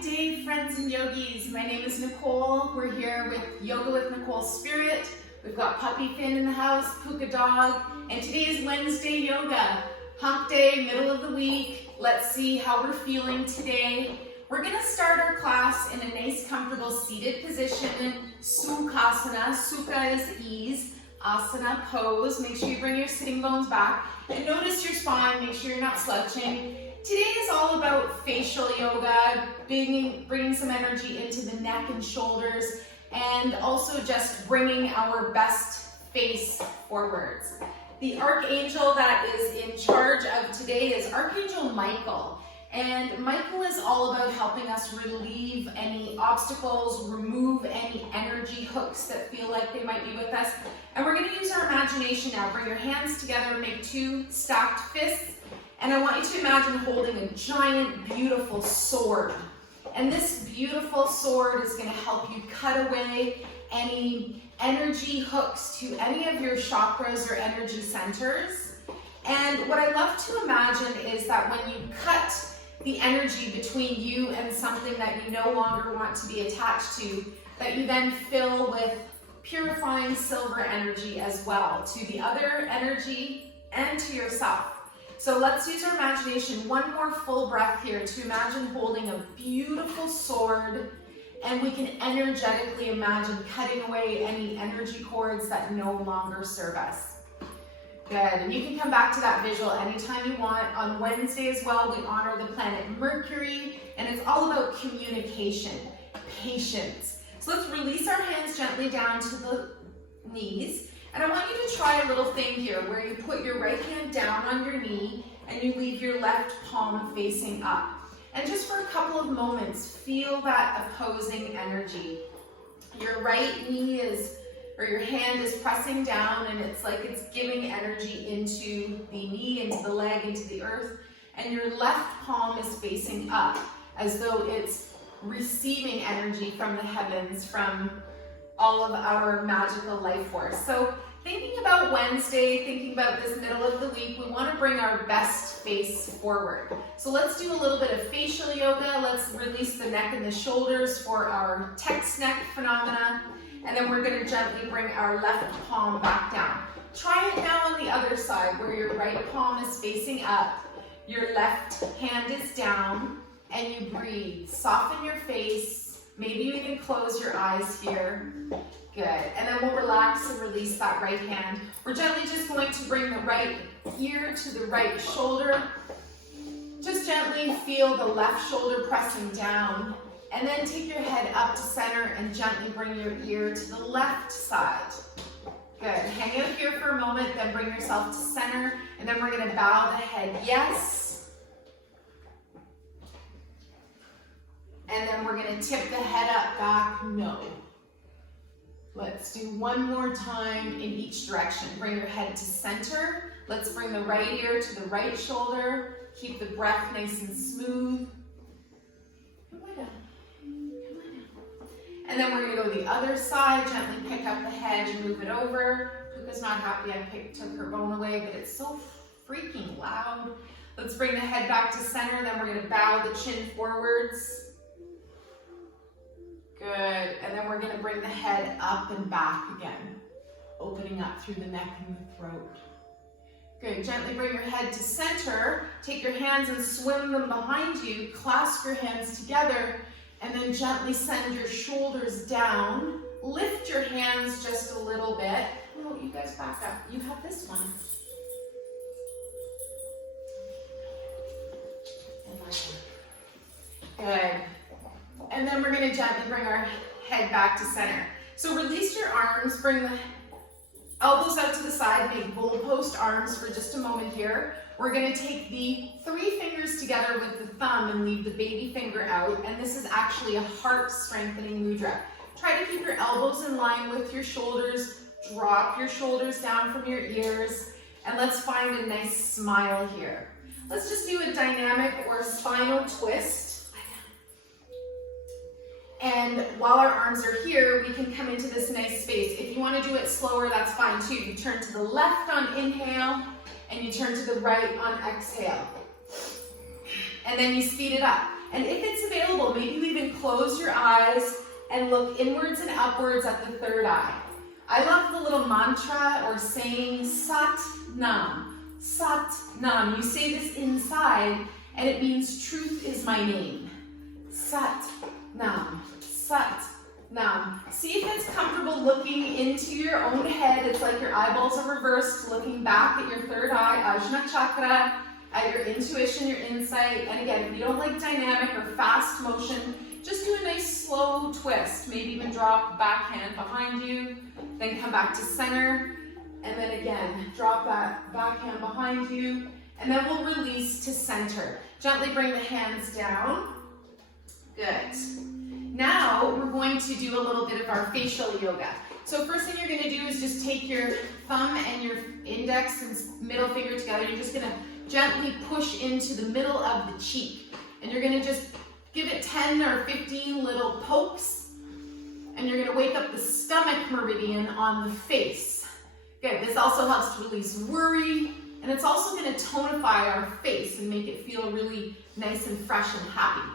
Good day, friends and yogis. My name is Nicole. We're here with Yoga with Nicole Spirit. We've got Puppy Finn in the house, Puka Dog, and today is Wednesday Yoga. Hump day, middle of the week. Let's see how we're feeling today. We're gonna start our class in a nice, comfortable seated position, Sukhasana. Sukha is ease, asana, pose. Make sure you bring your sitting bones back. And notice your spine, make sure you're not slouching. Today is all about facial yoga, bringing some energy into the neck and shoulders, and also just bringing our best face forwards. The Archangel that is in charge of today is Archangel Michael. And Michael is all about helping us relieve any obstacles, remove any energy hooks that feel like they might be with us. And we're gonna use our imagination now. Bring your hands together, make two stacked fists. And I want you to imagine holding a giant, beautiful sword. And this beautiful sword is gonna help you cut away any energy hooks to any of your chakras or energy centers. And what I love to imagine is that when you cut the energy between you and something that you no longer want to be attached to, that you then fill with purifying silver energy as well to the other energy and to yourself. So let's use our imagination. One more full breath here to imagine holding a beautiful sword, and we can energetically imagine cutting away any energy cords that no longer serve us. Good, and you can come back to that visual anytime you want. On Wednesday as well, we honor the planet Mercury, and it's all about communication, patience. So let's release our hands gently down to the knees. And I want you to try a little thing here where you put your right hand down on your knee and you leave your left palm facing up. And just for a couple of moments, feel that opposing energy. Your right knee or your hand is pressing down, and it's like it's giving energy into the knee, into the leg, into the earth. And your left palm is facing up as though it's receiving energy from the heavens, from all of our magical life force. So thinking about Wednesday, thinking about this middle of the week, we want to bring our best face forward. So let's do a little bit of facial yoga. Let's release the neck and the shoulders for our text neck phenomena. And then we're going to gently bring our left palm back down. Try it now on the other side where your right palm is facing up, your left hand is down, and you breathe. Soften your face. Maybe you can close your eyes here. Good. And then we'll relax and release that right hand. We're gently just going to bring the right ear to the right shoulder. Just gently feel the left shoulder pressing down. And then take your head up to center and gently bring your ear to the left side. Good. Hang out here for a moment, then bring yourself to center. And then we're going to bow the head yes. And then we're going to tip the head up, back, no. Let's do one more time in each direction. Bring your head to center. Let's bring the right ear to the right shoulder. Keep the breath nice and smooth. Come on down. Come on down. And then we're going to go the other side. Gently pick up the head and move it over. Puka's not happy I took her bone away, but it's so freaking loud. Let's bring the head back to center. Then we're going to bow the chin forwards. Good, and then we're going to bring the head up and back again, opening up through the neck and the throat. Good, gently bring your head to center, take your hands and swim them behind you, clasp your hands together, and then gently send your shoulders down. Lift your hands just a little bit. Oh, you guys back up. You have this one. And my one. Good. And then we're going to gently bring our head back to center. So release your arms, bring the elbows out to the side, make goalpost arms for just a moment here. We're going to take the 3 fingers together with the thumb and leave the baby finger out. And this is actually a heart strengthening mudra. Try to keep your elbows in line with your shoulders. Drop your shoulders down from your ears. And let's find a nice smile here. Let's just do a dynamic or spinal twist. And while our arms are here, we can come into this nice space. If you want to do it slower, that's fine too. You turn to the left on inhale, and you turn to the right on exhale. and then you speed it up. And if it's available, maybe you even close your eyes and look inwards and upwards at the third eye. I love the little mantra or saying Sat Nam, Sat Nam. You say this inside, and it means truth is my name. Sat Nam, Sat Nam. See if it's comfortable looking into your own head. It's like your eyeballs are reversed, looking back at your third eye, Ajna Chakra, at your intuition, your insight. And again, if you don't like dynamic or fast motion, just do a nice slow twist. Maybe even drop the back hand behind you, then come back to center, and then again, drop that back hand behind you, and then we'll release to center. Gently bring the hands down. Good. Now we're going to do a little bit of our facial yoga. So first thing you're going to do is just take your thumb and your index and middle finger together. You're just going to gently push into the middle of the cheek. And you're going to just give it 10 or 15 little pokes. And you're going to wake up the stomach meridian on the face. Good. This also helps to release worry. And it's also going to tonify our face and make it feel really nice and fresh and happy.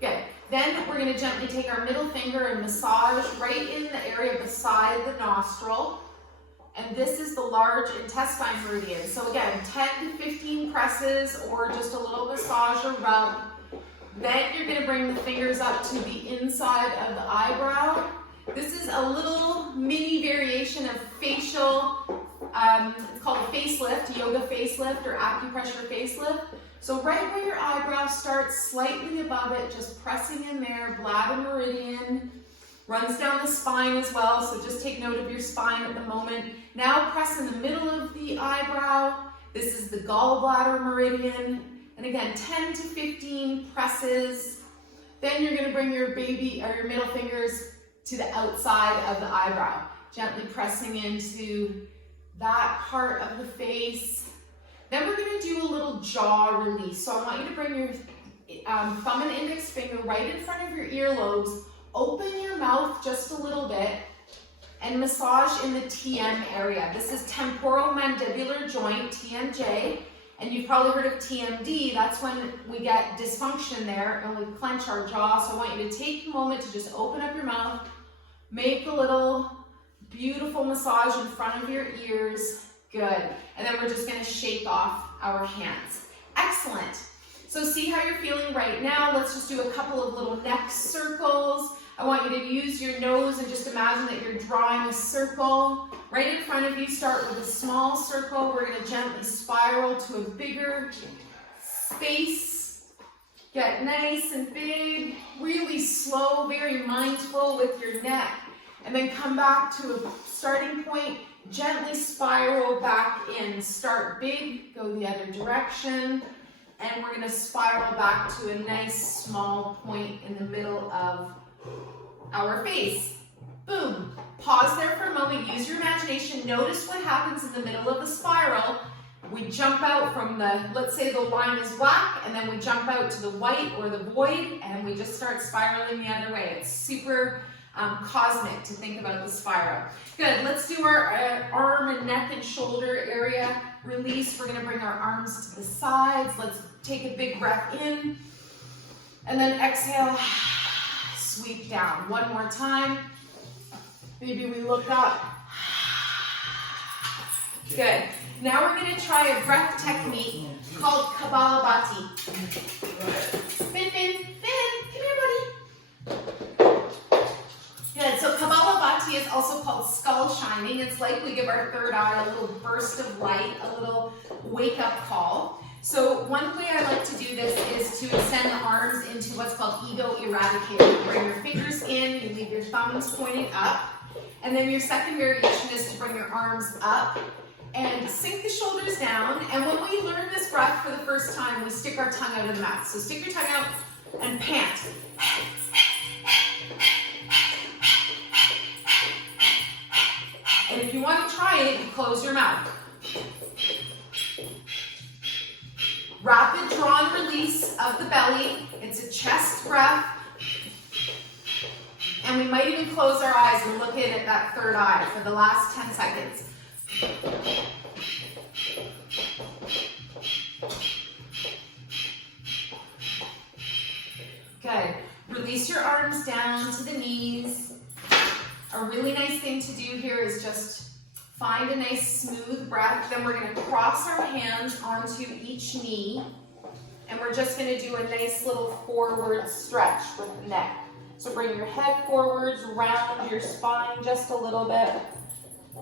Good. Then we're going to gently take our middle finger and massage right in the area beside the nostril. And this is the large intestine meridian. So again, 10 to 15 presses or just a little massage or rub. Then you're going to bring the fingers up to the inside of the eyebrow. This is a little mini variation of facial, it's called a facelift, yoga facelift or acupressure facelift. So right where your eyebrow starts, slightly above it, just pressing in there, bladder meridian, runs down the spine as well, so just take note of your spine at the moment. Now press in the middle of the eyebrow. This is the gallbladder meridian. And again, 10 to 15 presses. Then you're gonna bring your baby or your middle fingers to the outside of the eyebrow, gently pressing into that part of the face. Then we're going to do a little jaw release. So I want you to bring your thumb and index finger right in front of your earlobes, open your mouth just a little bit, and massage in the TM area. This is temporomandibular joint, TMJ, and you've probably heard of TMD. That's when we get dysfunction there and we clench our jaw. So I want you to take a moment to just open up your mouth, make a little beautiful massage in front of your ears. Good. And then we're just going to shake off our hands. Excellent. So see how you're feeling right now. Let's just do a couple of little neck circles. I want you to use your nose and just imagine that you're drawing a circle. Right in front of you, start with a small circle. We're going to gently spiral to a bigger space. Get nice and big, really slow, very mindful with your neck. And then come back to a starting point. Gently spiral back in. Start big, go the other direction, and we're going to spiral back to a nice small point in the middle of our face. Boom. Pause there for a moment. Use your imagination. Notice what happens in the middle of the spiral. We jump out from the, let's say the line is black, and then we jump out to the white or the void, and we just start spiraling the other way. It's super cosmic to think about the spiral. Good, let's do our arm and neck and shoulder area release. We're gonna bring our arms to the sides. Let's take a big breath in, and then exhale, sweep down. One more time. Maybe we look up. Good. Now we're gonna try a breath technique called Kapalabhati. Finn, Finn, Finn, come here, buddy. Good, so Kapalabhati is also called skull shining. It's like we give our third eye a little burst of light, a little wake-up call. So one way I like to do this is to extend the arms into what's called ego eradicator. You bring your fingers in, you leave your thumbs pointing up, and then your second variation is to bring your arms up and sink the shoulders down. And when we learn this breath for the first time, we stick our tongue out of the mouth. So stick your tongue out and pant. And if you want to try it, you close your mouth. Rapid draw and release of the belly. It's a chest breath. And we might even close our eyes and look in at that third eye for the last 10 seconds. Release your arms down to the knees. A really nice thing to do here is just find a nice smooth breath. Then we're going to cross our hands onto each knee. And we're just going to do a nice little forward stretch with the neck. So bring your head forwards, round your spine just a little bit.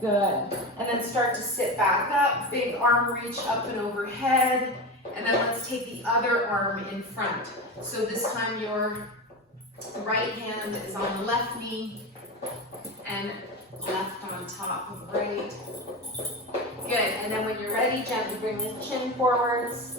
Good. And then start to sit back up. Big arm reach up and overhead. And then let's take the other arm in front. So this time your right hand is on the left knee and left on top of right. Good. And then when you're ready, gently bring the chin forwards.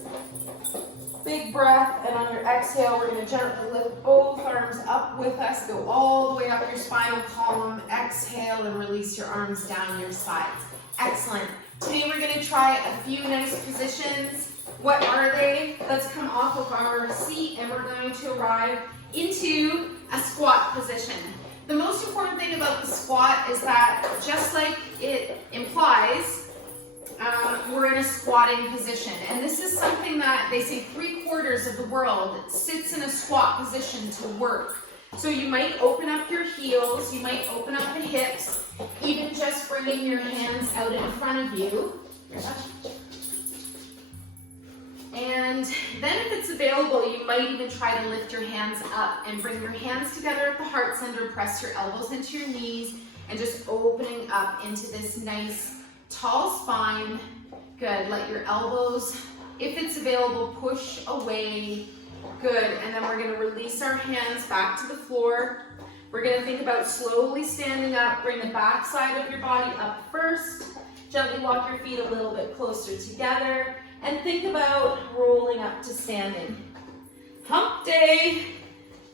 Big breath, and on your exhale, we're going to gently lift both arms up with us. Go all the way up your spinal column. Exhale and release your arms down your sides. Excellent. Today we're going to try a few nice positions. What are they? Let's come off of our seat and we're going to arrive into a squat position. The most important thing about the squat is that, just like it implies, we're in a squatting position. And this is something that they say 3/4 of the world sits in a squat position to work. So you might open up your heels, you might open up the hips, even just bringing your hands out in front of you. And then if it's available, you might even try to lift your hands up and bring your hands together at the heart center, press your elbows into your knees, and just opening up into this nice tall spine. Good. Let your elbows, if it's available, push away. Good. And then we're going to release our hands back to the floor. We're going to think about slowly standing up. Bring the back side of your body up first. Gently walk your feet a little bit closer together. And think about rolling up to standing. Hump day,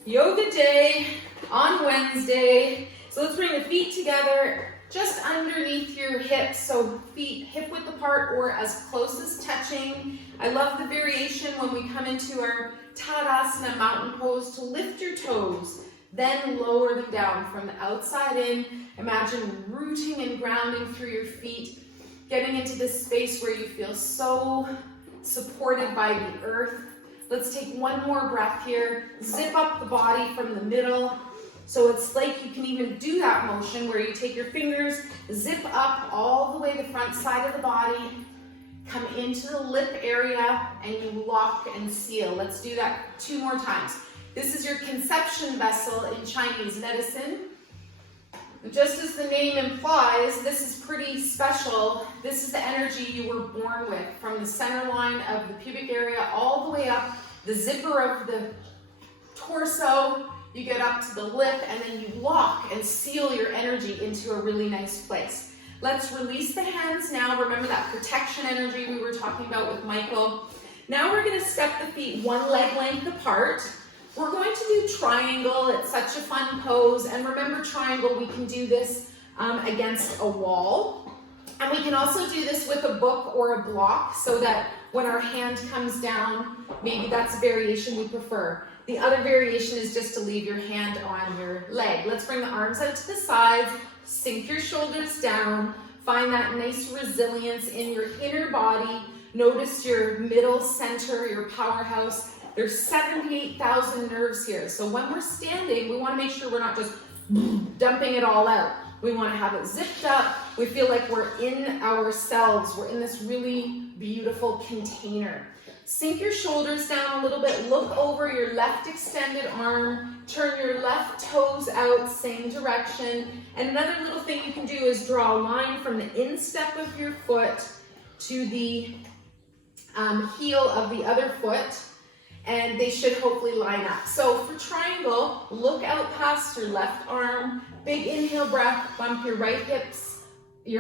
yoga day on Wednesday. So let's bring the feet together just underneath your hips. So feet hip width apart or as close as touching. I love the variation when we come into our Tadasana mountain pose to lift your toes, then lower them down from the outside in. Imagine rooting and grounding through your feet. Getting into this space where you feel so supported by the earth. Let's take one more breath here. Zip up the body from the middle. So it's like you can even do that motion where you take your fingers, zip up all the way the front side of the body, come into the lip area, and you lock and seal. Let's do that 2 more times. This is your conception vessel in Chinese medicine. Just as the name implies, this is pretty special. This is the energy you were born with, from the center line of the pubic area all the way up the zipper of the torso. You get up to the lip and then you lock and seal your energy into a really nice place. Let's release the hands now. Remember that protection energy we were talking about with Michael. Now we're going to step the feet 1 leg length apart. We're going to do triangle. It's such a fun pose. And remember, triangle, we can do this against a wall. And we can also do this with a book or a block so that when our hand comes down, maybe that's a variation we prefer. The other variation is just to leave your hand on your leg. Let's bring the arms out to the sides, sink your shoulders down, find that nice resilience in your inner body. Notice your middle center, your powerhouse. There's 78,000 nerves here. So when we're standing, we want to make sure we're not just dumping it all out. We want to have it zipped up. We feel like we're in ourselves. We're in this really beautiful container. Sink your shoulders down a little bit. Look over your left extended arm. Turn your left toes out, same direction. And another little thing you can do is draw a line from the instep of your foot to the heel of the other foot. And they should hopefully line up. So for triangle, look out past your left arm. Big inhale breath, bump your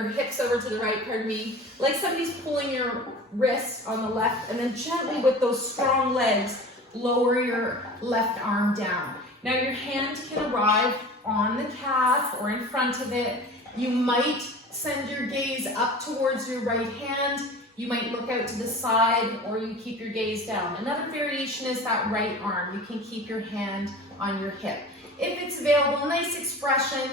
hips over to the right, pardon me. Like somebody's pulling your wrist on the left, and then gently with those strong legs, lower your left arm down. Now your hand can arrive on the calf or in front of it. You might send your gaze up towards your right hand. You might look out to the side, or you keep your gaze down. Another variation is that right arm. You can keep your hand on your hip. If it's available, nice expression.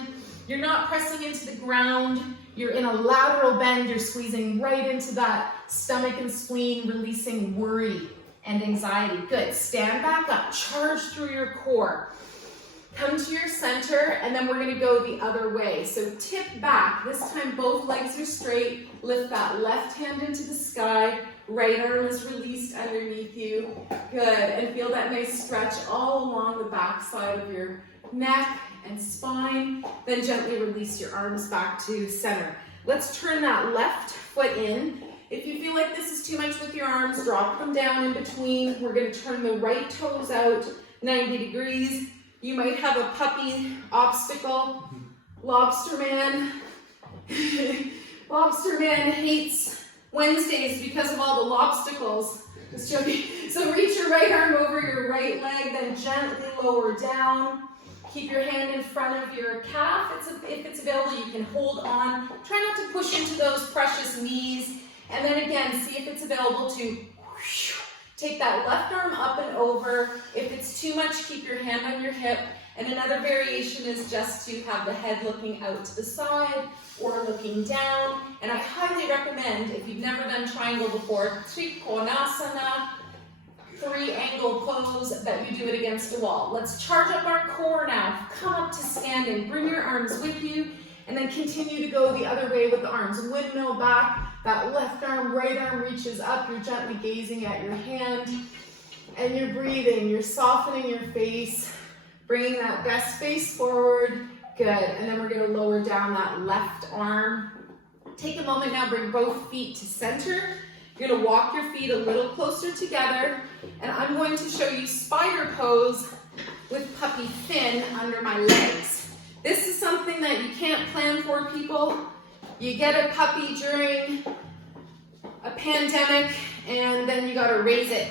You're not pressing into the ground. You're in a lateral bend. You're squeezing right into that stomach and spleen, releasing worry and anxiety. Good. Stand back up. Charge through your core. Come to your center, and then we're gonna go the other way. So tip back. This time both legs are straight. Lift that left hand into the sky. Right arm is released underneath you. Good, and feel that nice stretch all along the back side of your neck and spine. Then gently release your arms back to center. Let's turn that left foot in. If you feel like this is too much with your arms, drop them down in between. We're gonna turn the right toes out 90 degrees. You might have a puppy obstacle. Lobster man. Lobster man hates Wednesdays because of all the lobstacles. Just joking. So reach your right arm over your right leg, then gently lower down. Keep your hand in front of your calf. If it's available, you can hold on. Try not to push into those precious knees. And then again, see if it's available to take that left arm up and over. If it's too much, keep your hand on your hip. And another variation is just to have the head looking out to the side or looking down. And I highly recommend, if you've never done triangle before, Trikonasana, 3-angle pose, that you do it against a wall. Let's charge up our core now. Come up to standing. Bring your arms with you. And then continue to go the other way with the arms. Windmill back. That left arm, right arm reaches up. You're gently gazing at your hand. And you're breathing. You're softening your face. Bringing that best face forward. Good. And then we're going to lower down that left arm. Take a moment now. Bring both feet to center. You're going to walk your feet a little closer together. And I'm going to show you spider pose with puppy fin under my legs. This is something that you can't plan for, people. You get a puppy during a pandemic, and then you gotta raise it.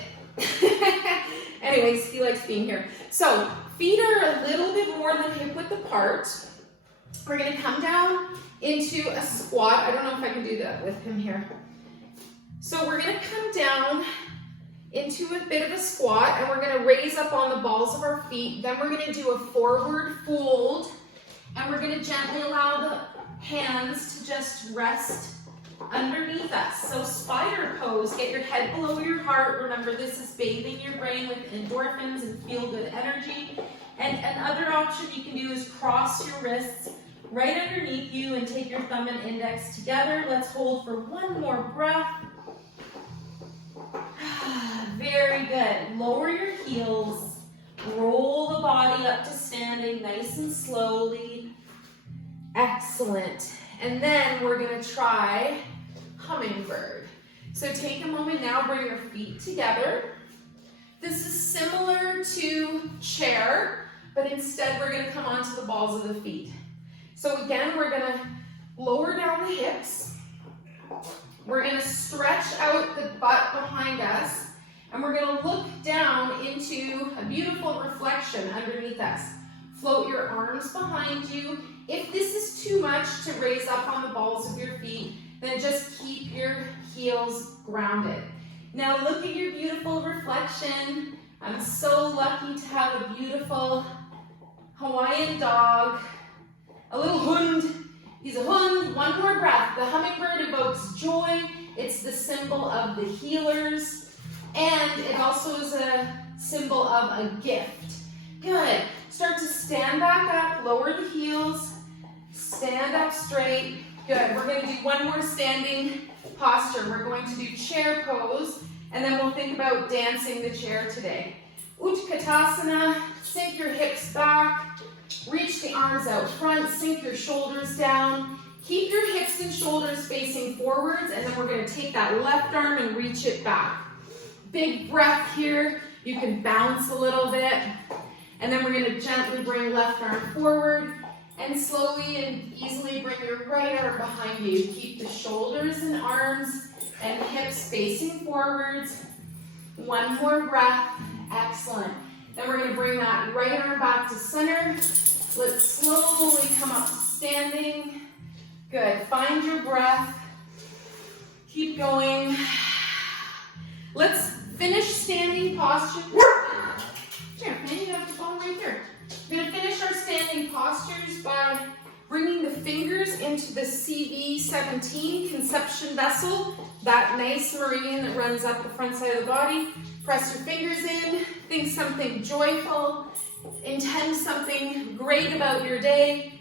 Anyways, he likes being here. So, feet are a little bit more than hip width apart. We're gonna come down into a squat. I don't know if I can do that with him here. So we're gonna come down into a bit of a squat, and we're gonna raise up on the balls of our feet. Then we're gonna do a forward fold. And we're going to gently allow the hands to just rest underneath us. So spider pose, get your head below your heart. Remember, this is bathing your brain with endorphins and feel-good energy. And another option you can do is cross your wrists right underneath you and take your thumb and index together. Let's hold for one more breath. Very good. Lower your heels. Roll the body up to standing nice and slowly. Excellent. And then we're going to try hummingbird. So take a moment now, bring your feet together. This is similar to chair, but instead we're going to come onto the balls of the feet. So again, we're going to lower down the hips. We're going to stretch out the butt behind us. And we're going to look down into a beautiful reflection underneath us. Float your arms behind you. If this is too much to raise up on the balls of your feet, then just keep your heels grounded. Now look at your beautiful reflection. I'm so lucky to have a beautiful Hawaiian dog, a little hund. He's a hund. One more breath. The hummingbird evokes joy. It's the symbol of the healers. And it also is a symbol of a gift. Good. Start to stand back up, lower the heels, stand up straight. Good. We're going to do one more standing posture. We're going to do chair pose, and then we'll think about dancing the chair today. Utkatasana, sink your hips back, reach the arms out front, sink your shoulders down. Keep your hips and shoulders facing forwards, and then we're going to take that left arm and reach it back. Big breath here. You can bounce a little bit. And then we're going to gently bring left arm forward and slowly and easily bring your right arm behind you. Keep the shoulders and arms and hips facing forwards. One more breath. Excellent. Then we're going to bring that right arm back to center. Let's slowly come up to standing. Good. Find your breath. Keep going. Let's finish standing posture. Here, man, you have the phone right here. We're going to finish our standing postures by bringing the fingers into the CV17 conception vessel, that nice meridian that runs up the front side of the body. Press your fingers in, think something joyful, intend something great about your day.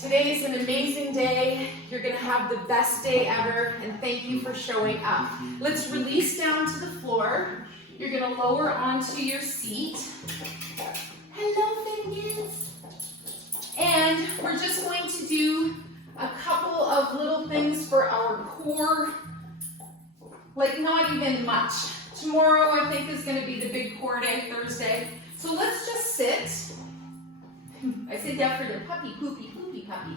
Today's an amazing day. You're gonna have the best day ever, and thank you for showing up. Let's release down to the floor. You're gonna lower onto your seat. Hello, fingers. And we're just going to do a couple of little things for our core, like not even much. Tomorrow, I think, is gonna be the big core day, Thursday. So let's just sit. I sit down for the puppy, poopy, poopy, puppy.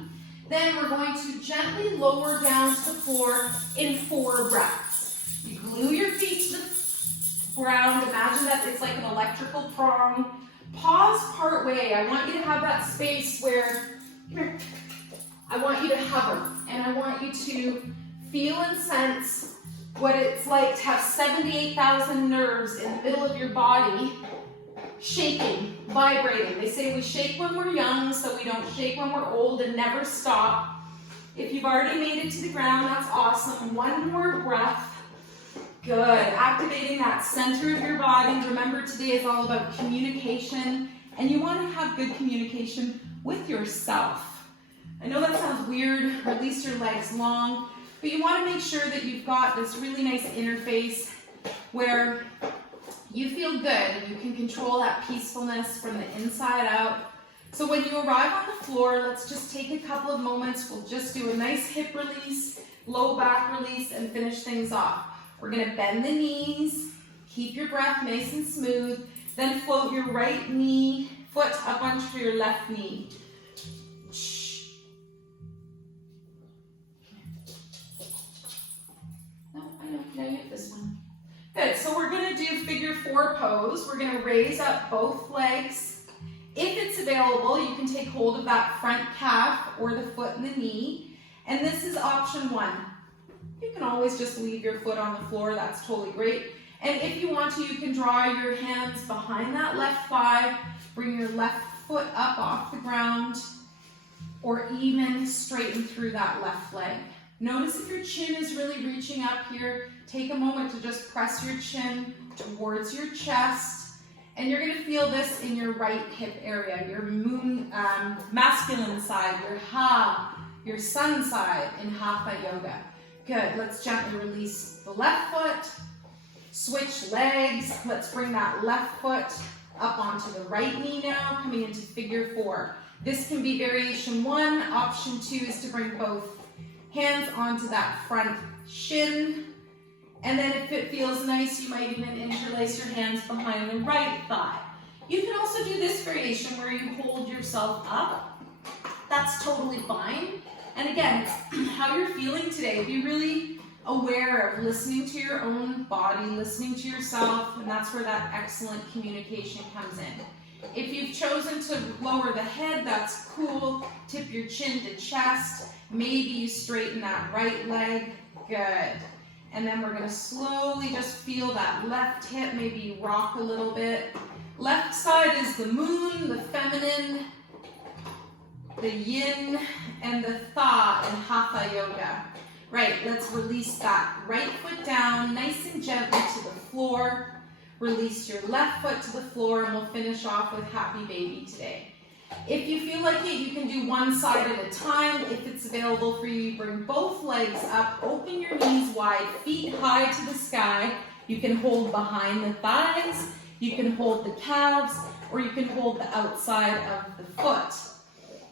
Then we're going to gently lower down to the floor in 4 breaths. You glue your feet to the ground. Imagine that it's like an electrical prong. Pause part way. I want you to have that space where, come here. I want you to hover, and I want you to feel and sense what it's like to have 78,000 nerves in the middle of your body shaking, vibrating. They say we shake when we're young, so we don't shake when we're old, and never stop. If you've already made it to the ground, that's awesome. 1 more breath. Good. Activating that center of your body. Remember, today is all about communication, and you want to have good communication with yourself. I know that sounds weird. Release your legs long, but you want to make sure that you've got this really nice interface where you feel good and you can control that peacefulness from the inside out. So when you arrive on the floor, let's just take a couple of moments. We'll just do a nice hip release, low back release, and finish things off. We're gonna bend the knees, keep your breath nice and smooth, then float your right foot up onto your left knee. No, I know, now you get this one. Good, so we're gonna do figure 4 pose. We're gonna raise up both legs. If it's available, you can take hold of that front calf or the foot and the knee. And this is option 1. You can always just leave your foot on the floor, that's totally great. And if you want to, you can draw your hands behind that left thigh, bring your left foot up off the ground, or even straighten through that left leg. Notice if your chin is really reaching up here. Take a moment to just press your chin towards your chest, and you're going to feel this in your right hip area, your masculine side, your sun side in Hatha Yoga. Good. Let's gently release the left foot. Switch legs. Let's bring that left foot up onto the right knee now, coming into figure 4. This can be variation 1. Option 2 is to bring both hands onto that front shin. And then if it feels nice, you might even interlace your hands behind the right thigh. You can also do this variation where you hold yourself up. That's totally fine. And again, it's how you're feeling today. Be really aware of listening to your own body, listening to yourself, and that's where that excellent communication comes in. If you've chosen to lower the head, that's cool. Tip your chin to chest. Maybe you straighten that right leg. Good. And then we're going to slowly just feel that left hip, maybe you rock a little bit. Left side is the moon, the feminine, the yin, and the tha in Hatha Yoga. Right, let's release that right foot down, nice and gently to the floor. Release your left foot to the floor, and we'll finish off with Happy Baby today. If you feel like it, you can do one side at a time. If it's available for you, bring both legs up, open your knees wide, feet high to the sky. You can hold behind the thighs, you can hold the calves, or you can hold the outside of the foot.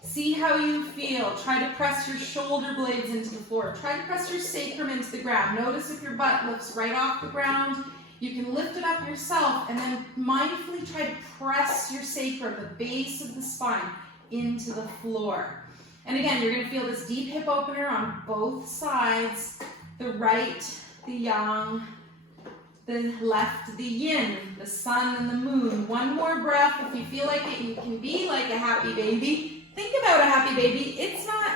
See how you feel. Try to press your shoulder blades into the floor. Try to press your sacrum into the ground. Notice if your butt lifts right off the ground. You can lift it up yourself and then mindfully try to press your sacrum, the base of the spine, into the floor. And again, you're going to feel this deep hip opener on both sides. The right, the yang, the left, the yin, the sun and the moon. One more breath. If you feel like it, you can be like a happy baby. Think about a happy baby. It's not,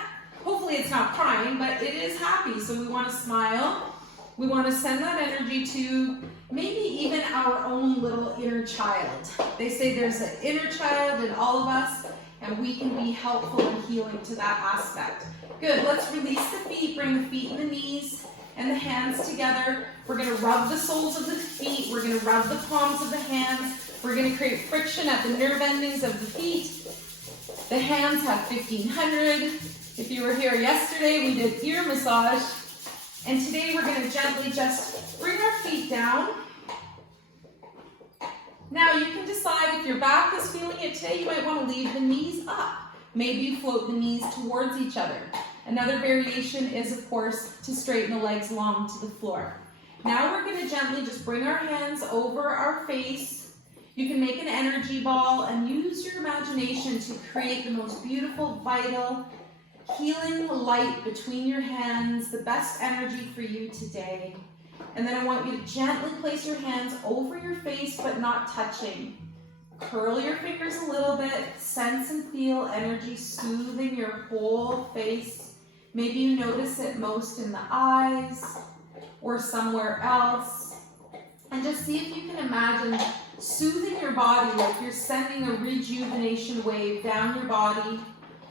hopefully it's not crying, but it is happy. So we want to smile. We want to send that energy to maybe even our own little inner child. They say there's an inner child in all of us, and we can be helpful and healing to that aspect. Good, let's release the feet, bring the feet and the knees and the hands together. We're going to rub the soles of the feet. We're going to rub the palms of the hands. We're going to create friction at the nerve endings of the feet. The hands have 1500. If you were here yesterday, we did ear massage. And today we're going to gently just bring our feet down. Now you can decide if your back is feeling it today, you might want to leave the knees up. Maybe you float the knees towards each other. Another variation is, of course, to straighten the legs long to the floor. Now we're going to gently just bring our hands over our face. You can make an energy ball and use your imagination to create the most beautiful, vital, healing light between your hands, the best energy for you today. And then I want you to gently place your hands over your face, but not touching. Curl your fingers a little bit, sense and feel energy soothing your whole face. Maybe you notice it most in the eyes or somewhere else. And just see if you can imagine soothing your body like you're sending a rejuvenation wave down your body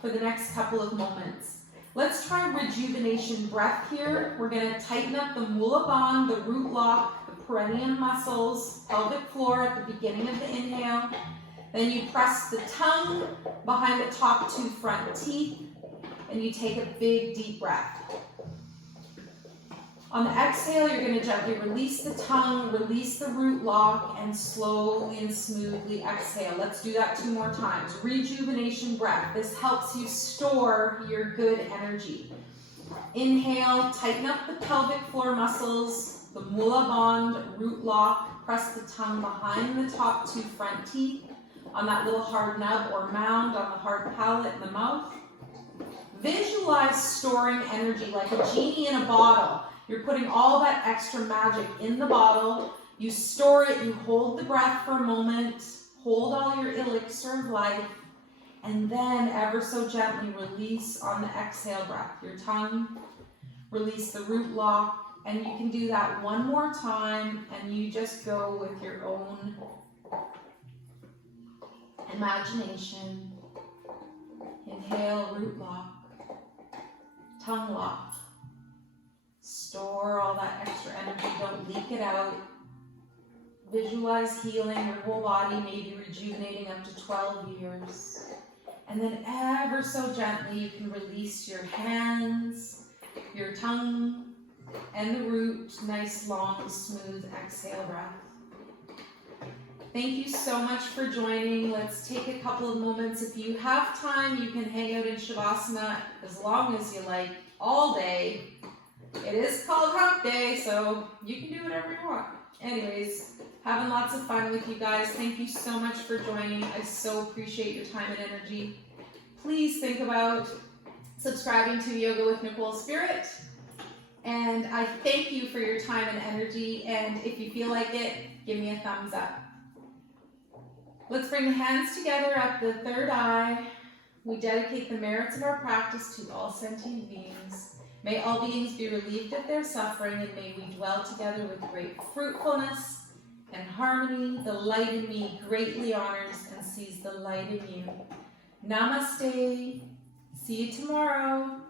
for the next couple of moments. Let's try rejuvenation breath here. We're going to tighten up the Mula Bandha, the root lock, the perineum muscles, pelvic floor at the beginning of the inhale. Then you press the tongue behind the top two front teeth, and you take a big deep breath. On the exhale, you're going to gently release the tongue, release the root lock, and slowly and smoothly exhale. Let's do that 2 more times. Rejuvenation breath. This helps you store your good energy. Inhale, tighten up the pelvic floor muscles, the Mula Bandha, root lock. Press the tongue behind the top two front teeth on that little hard nub or mound on the hard palate in the mouth. Visualize storing energy like a genie in a bottle. You're putting all that extra magic in the bottle. You store it, you hold the breath for a moment, hold all your elixir of life, and then ever so gently release on the exhale breath. Your tongue, release the root lock, and you can do that 1 more time, and you just go with your own imagination. Inhale, root lock, tongue lock. Store all that extra energy, don't leak it out. Visualize healing your whole body, maybe rejuvenating up to 12 years. And then ever so gently, you can release your hands, your tongue, and the root. Nice, long, smooth exhale breath. Thank you so much for joining. Let's take a couple of moments. If you have time, you can hang out in Shavasana as long as you like, all day. It is called Hump Day, so you can do whatever you want. Anyways, having lots of fun with you guys. Thank you so much for joining. I so appreciate your time and energy. Please think about subscribing to Yoga with Nicole Spirit. And I thank you for your time and energy. And if you feel like it, give me a thumbs up. Let's bring the hands together at the third eye. We dedicate the merits of our practice to all sentient beings. May all beings be relieved of their suffering, and may we dwell together with great fruitfulness and harmony. The light in me greatly honors and sees the light in you. Namaste. See you tomorrow.